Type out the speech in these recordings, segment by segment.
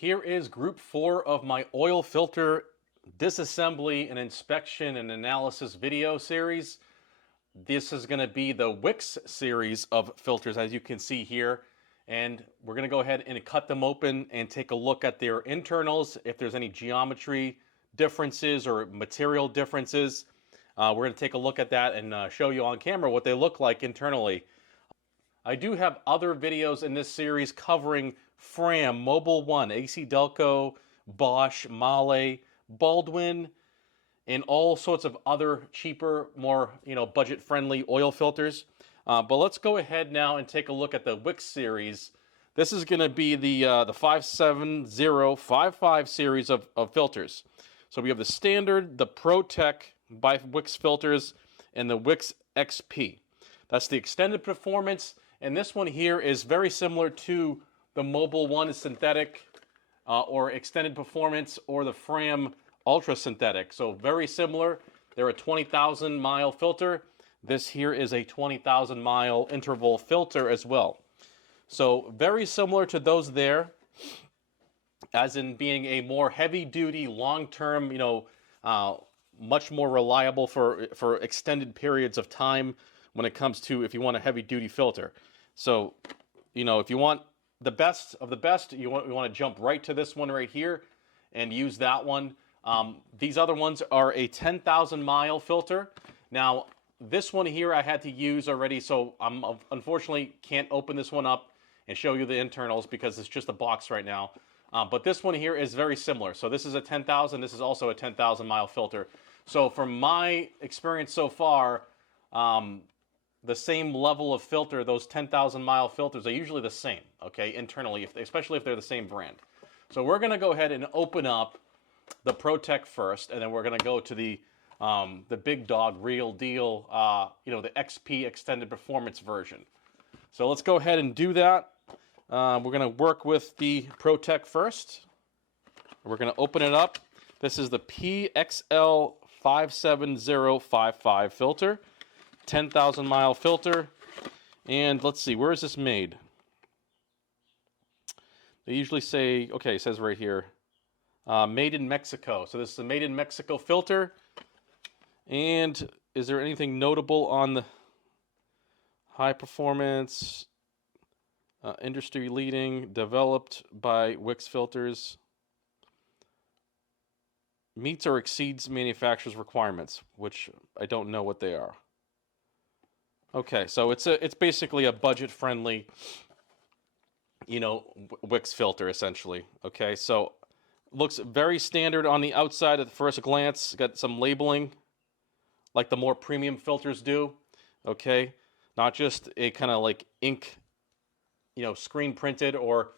Here is group 4 of my oil filter disassembly and inspection and analysis video series. This is going to be the WIX series of filters, as you can see here. And we're going to go ahead and cut them open and take a look at their internals, if there's any geometry differences or material differences. We're going to take a look at that and show you on camera what they look like internally. I do have other videos in this series covering Fram, Mobil 1, AC Delco, Bosch, Mahle, Baldwin, and all sorts of other cheaper, more budget-friendly oil filters. But let's go ahead now and take a look at the WIX series. This is going to be the 57055 series of filters. So we have the standard, the ProTech by WIX filters, and the WIX XP. That's the extended performance, and this one here is very similar to the Mobil 1 synthetic or extended performance, or the Fram ultra synthetic. So very similar. They're a 20,000 mile filter. This here is a 20,000 mile interval filter as well. So very similar to those there, as in being a more heavy duty, long-term, much more reliable for extended periods of time when it comes to if you want a heavy duty filter. So, if you want the best of the best, you want to jump right to this one right here and use that one. These other ones are a 10,000 mile filter. Now, this one here I had to use already, so I'm unfortunately can't open this one up and show you the internals because it's just a box right now. But this one here is very similar. So this is a 10,000. This is also a 10,000 mile filter. So from my experience so far, the same level of filter, those 10,000 mile filters are usually the same, okay, internally, especially if they're the same brand. So we're going to go ahead and open up the ProTech first, and then we're going to go to the big dog, real deal, the XP extended performance version. So let's go ahead and do that. We're going to work with the ProTech first. We're going to open it up. This is the PXL 57055 filter, 10,000 mile filter. And let's see, where is this made? They usually say, okay, it says right here, made in Mexico. So this is a made in Mexico filter. And is there anything notable on the high performance, industry leading, developed by WIX filters, meets or exceeds manufacturer's requirements, which I don't know what they are. Okay, so it's basically a budget-friendly, WIX filter essentially. Okay, so looks very standard on the outside at the first glance. Got some labeling, like the more premium filters do. Okay, not just a kind of like ink, screen printed or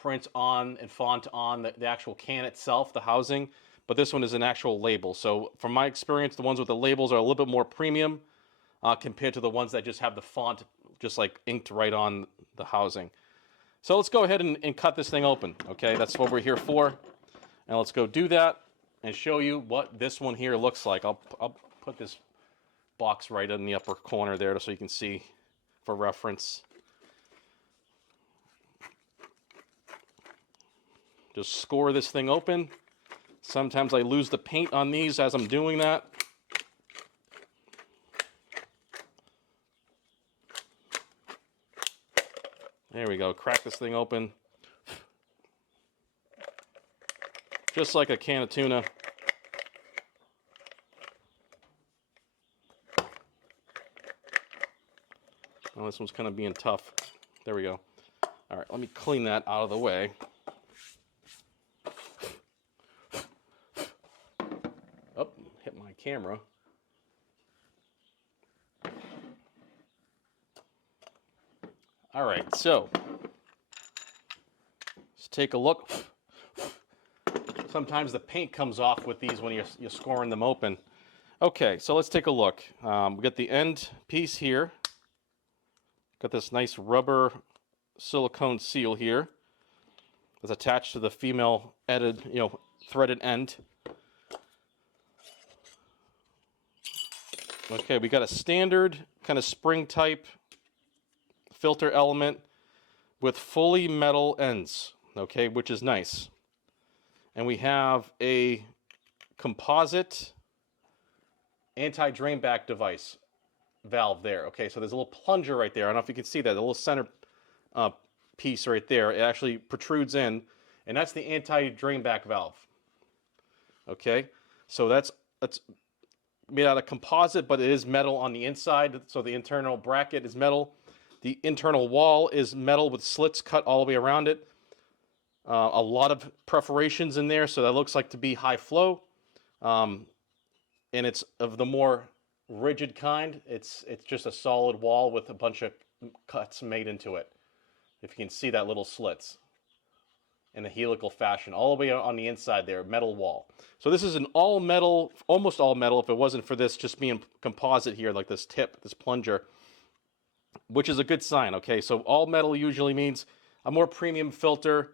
print on and font on the actual can itself, the housing. But this one is an actual label. So from my experience, the ones with the labels are a little bit more premium compared to the ones that just have the font just like inked right on the housing. So let's go ahead and cut this thing open. Okay, that's what we're here for. And let's go do that and show you what this one here looks like. I'll put this box right in the upper corner there so you can see for reference. Just score this thing open. Sometimes I lose the paint on these as I'm doing that. There we go. Crack this thing open. Just like a can of tuna. Oh, this one's kind of being tough. There we go. All right, let me clean that out of the way. Oh, hit my camera. All right, so let's take a look. Sometimes the paint comes off with these when you're scoring them open. Okay, so let's take a look. We got the end piece here. Got this nice rubber silicone seal here. It's attached to the female threaded end. Okay, we got a standard kind of spring type filter element with fully metal ends. okay, which is nice. And we have a composite anti-drain back device valve there. Okay, so there's a little plunger right there. I don't know if you can see that, the little center piece right there. It actually protrudes in, and that's the anti-drain back valve. Okay, so that's made out of composite, but it is metal on the inside, so the internal bracket is metal. The internal wall is metal with slits cut all the way around it. A lot of perforations in there, so that looks like to be high flow. And it's of the more rigid kind. It's just a solid wall with a bunch of cuts made into it. If you can see that little slits in a helical fashion, all the way on the inside there, metal wall. So this is an all metal, almost all metal, if it wasn't for this just being composite here, like this tip, this plunger, which is a good sign. Okay, so all metal usually means a more premium filter.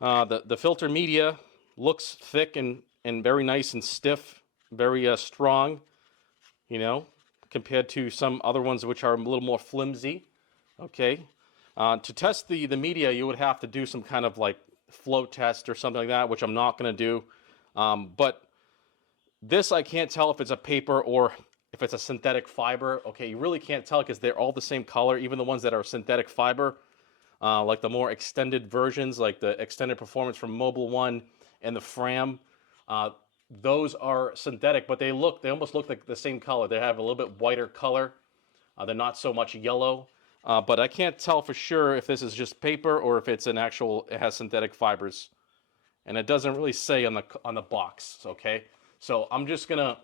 The filter media looks thick and very nice and stiff, very strong, you know, compared to some other ones which are a little more flimsy. Okay, to test the media, you would have to do some kind of like flow test or something like that, which I'm not going to do. But this, I can't tell if it's a paper or if it's a synthetic fiber. Okay, you really can't tell because they're all the same color, even the ones that are synthetic fiber. Like the more extended versions, like the extended performance from Mobile One and the Fram, those are synthetic, but they almost look like the same color. They have a little bit whiter color. They're not so much yellow, but I can't tell for sure if this is just paper or if it's an actual, it has synthetic fibers, and it doesn't really say on the box. Okay, so I'm gonna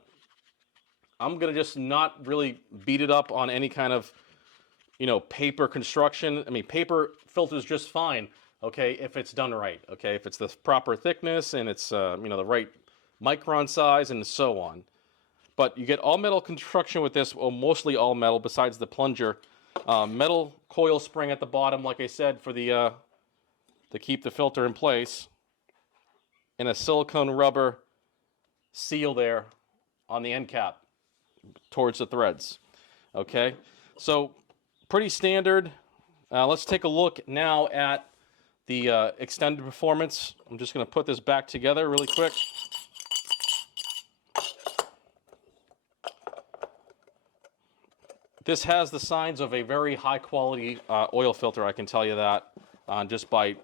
just not really beat it up on any kind of, you know, paper construction. I mean, paper filters just fine, okay, if it's done right, okay, if it's the proper thickness and it's, you know, the right micron size and so on. But you get all metal construction with this, well, mostly all metal besides the plunger. Metal coil spring at the bottom, like I said, for the to keep the filter in place, and a silicone rubber seal there on the end cap towards the threads. Okay, so pretty standard. Let's take a look now at the extended performance. I'm just going to put this back together really quick. This has the signs of a very high quality oil filter, I can tell you that, just by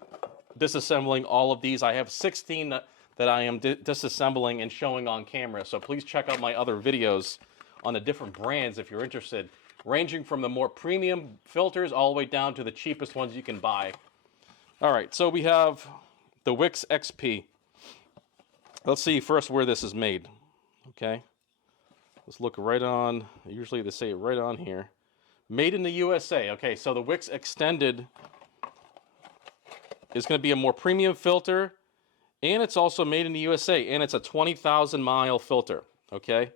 disassembling all of these. I have 16 that I am disassembling and showing on camera, so please check out my other videos on the different brands if you're interested, ranging from the more premium filters all the way down to the cheapest ones you can buy. All right, so we have the WIX XP. Let's see first where this is made. Okay, let's look right on, usually they say it right on here. Made in the USA. Okay, so the WIX Extended is going to be a more premium filter, and it's also made in the USA, and it's a 20,000 mile filter. Okay,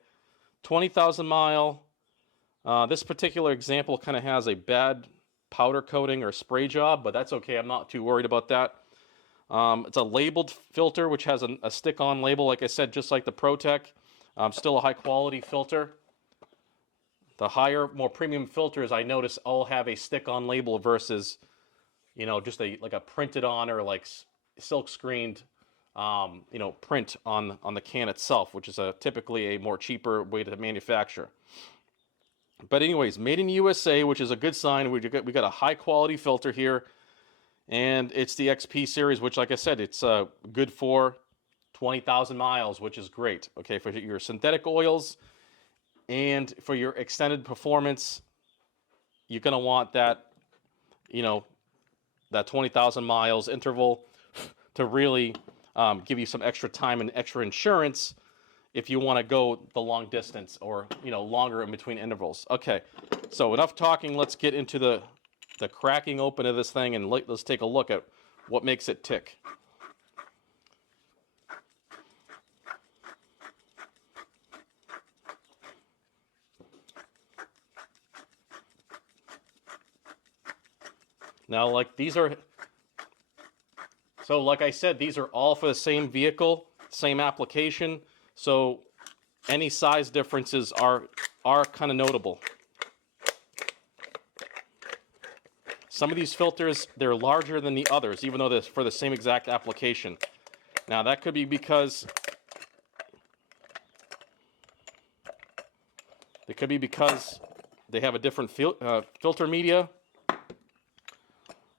20,000 mile. This particular example kind of has a bad powder coating or spray job, but that's okay. I'm not too worried about that. It's a labeled filter, which has a stick-on label, like I said, just like the ProTech. Still a high-quality filter. The higher, more premium filters, I notice, all have a stick-on label versus, you know, just like a printed-on or like silk-screened, you know, print on the can itself, which is typically a more cheaper way to manufacture. But anyways, made in the USA, which is a good sign. We got a high quality filter here, and it's the XP series, which, like I said, it's good for 20,000 miles, which is great. Okay, for your synthetic oils and for your extended performance, you're gonna want that, you know, that 20,000 miles interval to really give you some extra time and extra insurance if you want to go the long distance or, you know, longer in between intervals. Okay, so enough talking. Let's get into the cracking open of this thing, and let's take a look at what makes it tick. Now, like these are, so like I said, these are all for the same vehicle, same application. So any size differences are kind of notable. Some of these filters, they're larger than the others, even though they're for the same exact application. Now, that could be because they have a different filter media,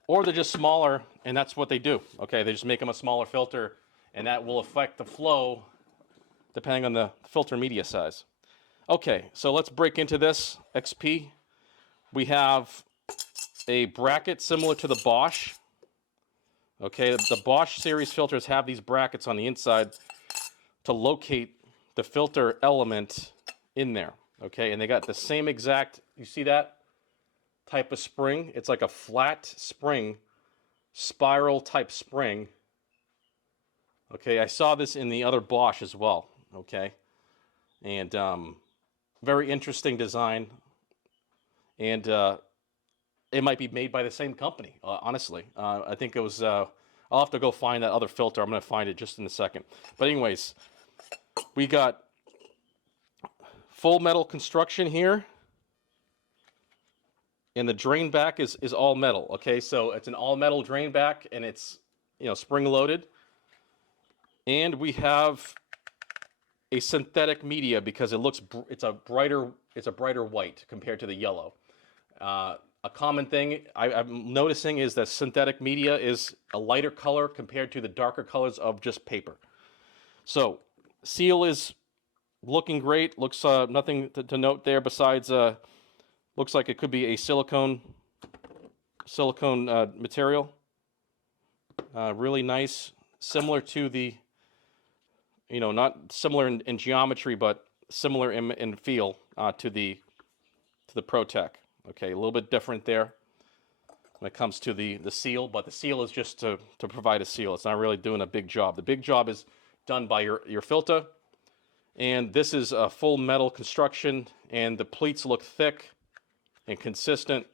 or they're just smaller, and that's what they do. Okay, they just make them a smaller filter, and that will affect the flow depending on the filter media size. Okay, so let's break into this XP. We have a bracket similar to the Bosch. Okay, the Bosch series filters have these brackets on the inside to locate the filter element in there. Okay, and they got the same exact, you see that type of spring? It's like a flat spring, spiral type spring. Okay, I saw this in the other Bosch as well. Okay, and very interesting design, and it might be made by the same company, honestly. I think it was, I'll have to go find that other filter. I'm going to find it just in a second. But anyways, we got full metal construction here. And the drain back is all metal, okay? So it's an all metal drain back, and it's, you know, spring loaded. And we have a synthetic media because it's a brighter white compared to the yellow. A common thing I'm noticing is that synthetic media is a lighter color compared to the darker colors of just paper. So seal is looking great. Looks nothing to note there besides looks like it could be a silicone material. Really nice, similar to the, you know, not similar in geometry, but similar in feel to the ProTech. Okay, a little bit different there when it comes to the seal, but the seal is just to provide a seal. It's not really doing a big job. The big job is done by your filter, and this is a full metal construction, and the pleats look thick and consistent,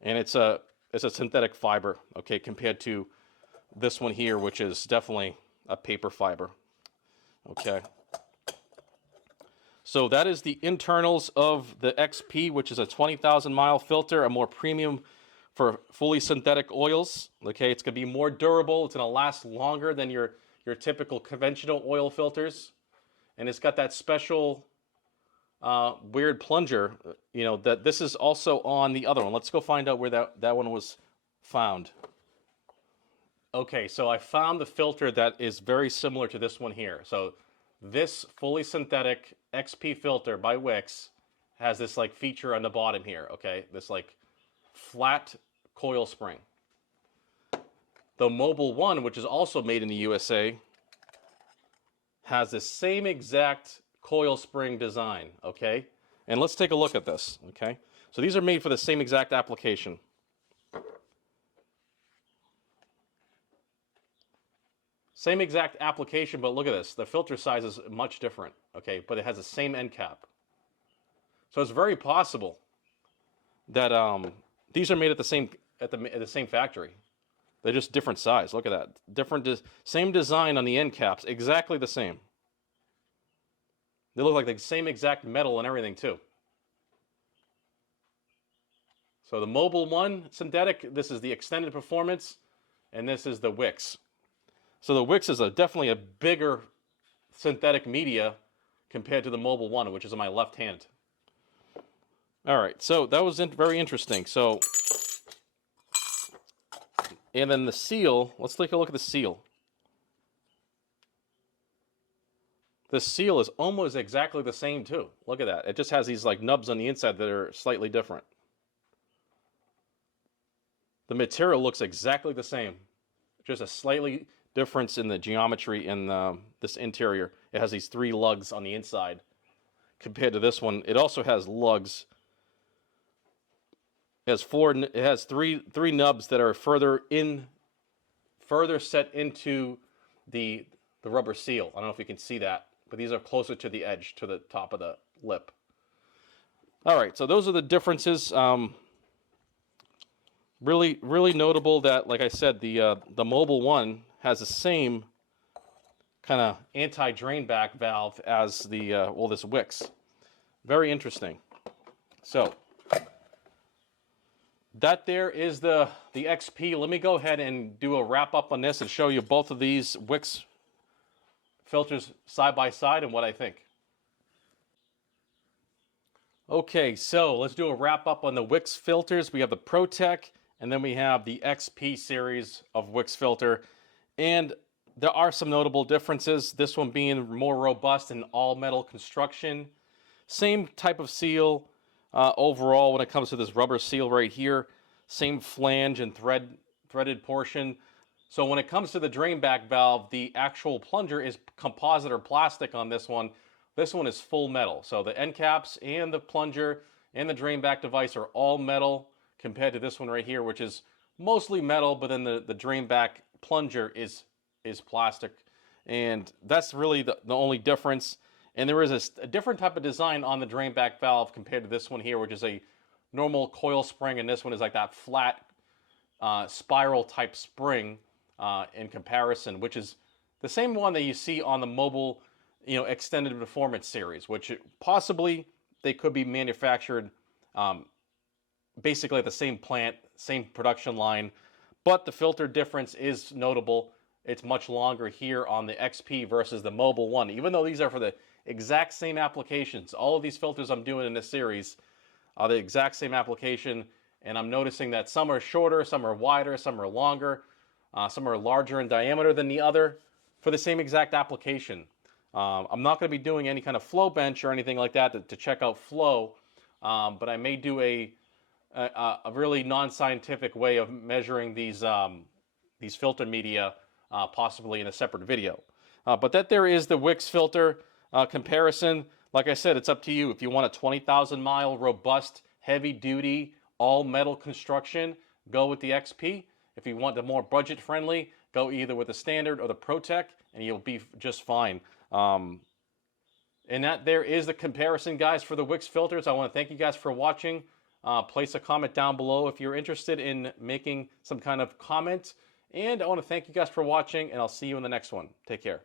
and it's a synthetic fiber, okay, compared to this one here, which is definitely a paper fiber. Okay. So that is the internals of the XP, which is a 20,000 mile filter, a more premium for fully synthetic oils. Okay, it's going to be more durable. It's going to last longer than your typical conventional oil filters. And it's got that special weird plunger, you know, that this is also on the other one. Let's go find out where that one was found. Okay, so I found the filter that is very similar to this one here. So this fully synthetic XP filter by WIX has this like feature on the bottom here, okay? This like flat coil spring. The Mobile One, which is also made in the USA, has the same exact coil spring design, okay? And let's take a look at this, okay? So these are made for the same exact application. Same exact application, but look at this. The filter size is much different, okay? But it has the same end cap. So it's very possible that these are made at the same factory. They're just different size. Look at that. Same design on the end caps, exactly the same. They look like the same exact metal and everything too. So the Mobile One synthetic, this is the extended performance, and this is the WIX. So the WIX is definitely a bigger synthetic media compared to the Mobile One, which is on my left hand. All right, so that was very interesting. So, and then the seal, let's take a look at the seal. The seal is almost exactly the same too. Look at that. It just has these like nubs on the inside that are slightly different. The material looks exactly the same. Just a slightly difference in the geometry in this interior. It has these 3 lugs on the inside compared to this one. It also has lugs. It has three nubs that are further set into the rubber seal. I don't know if you can see that, but these are closer to the edge, to the top of the lip. All right, so those are the differences. Really notable that, like I said, the Mobile One has the same kind of anti-drain back valve as the this WIX. Very interesting. So that there is the XP. Let me go ahead and do a wrap up on this and show you both of these WIX filters side by side and what I think. Okay, so let's do a wrap up on the WIX filters. We have the ProTech, and then we have the XP series of WIX filter. And there are some notable differences. This one being more robust in all metal construction. Same type of seal overall when it comes to this rubber seal right here. Same flange and threaded portion. So when it comes to the drain back valve, the actual plunger is composite or plastic on this one. This one is full metal. So the end caps and the plunger and the drain back device are all metal compared to this one right here, which is mostly metal, but then the drain back plunger is plastic. And that's really the only difference. And there is a different type of design on the drain back valve compared to this one here, which is a normal coil spring, and this one is like that flat spiral type spring in comparison, which is the same one that you see on the mobile, extended performance series, which possibly they could be manufactured basically at the same plant, same production line, but the filter difference is notable. It's much longer here on the XP versus the mobile one, even though these are for the exact same applications. All of these filters I'm doing in this series are the exact same application, and I'm noticing that some are shorter, some are wider, some are longer, some are larger in diameter than the other for the same exact application. I'm not going to be doing any kind of flow bench or anything like that to check out flow, but I may do a really non-scientific way of measuring these filter media, possibly in a separate video. But that there is the WIX filter comparison. Like I said, it's up to you. If you want a 20,000 mile robust, heavy duty, all metal construction, go with the XP. If you want the more budget friendly, go either with the standard or the ProTech, and you'll be just fine. And that there is the comparison, guys, for the WIX filters. I want to thank you guys for watching. Place a comment down below if you're interested in making some kind of comment. And I want to thank you guys for watching, and I'll see you in the next one. Take care.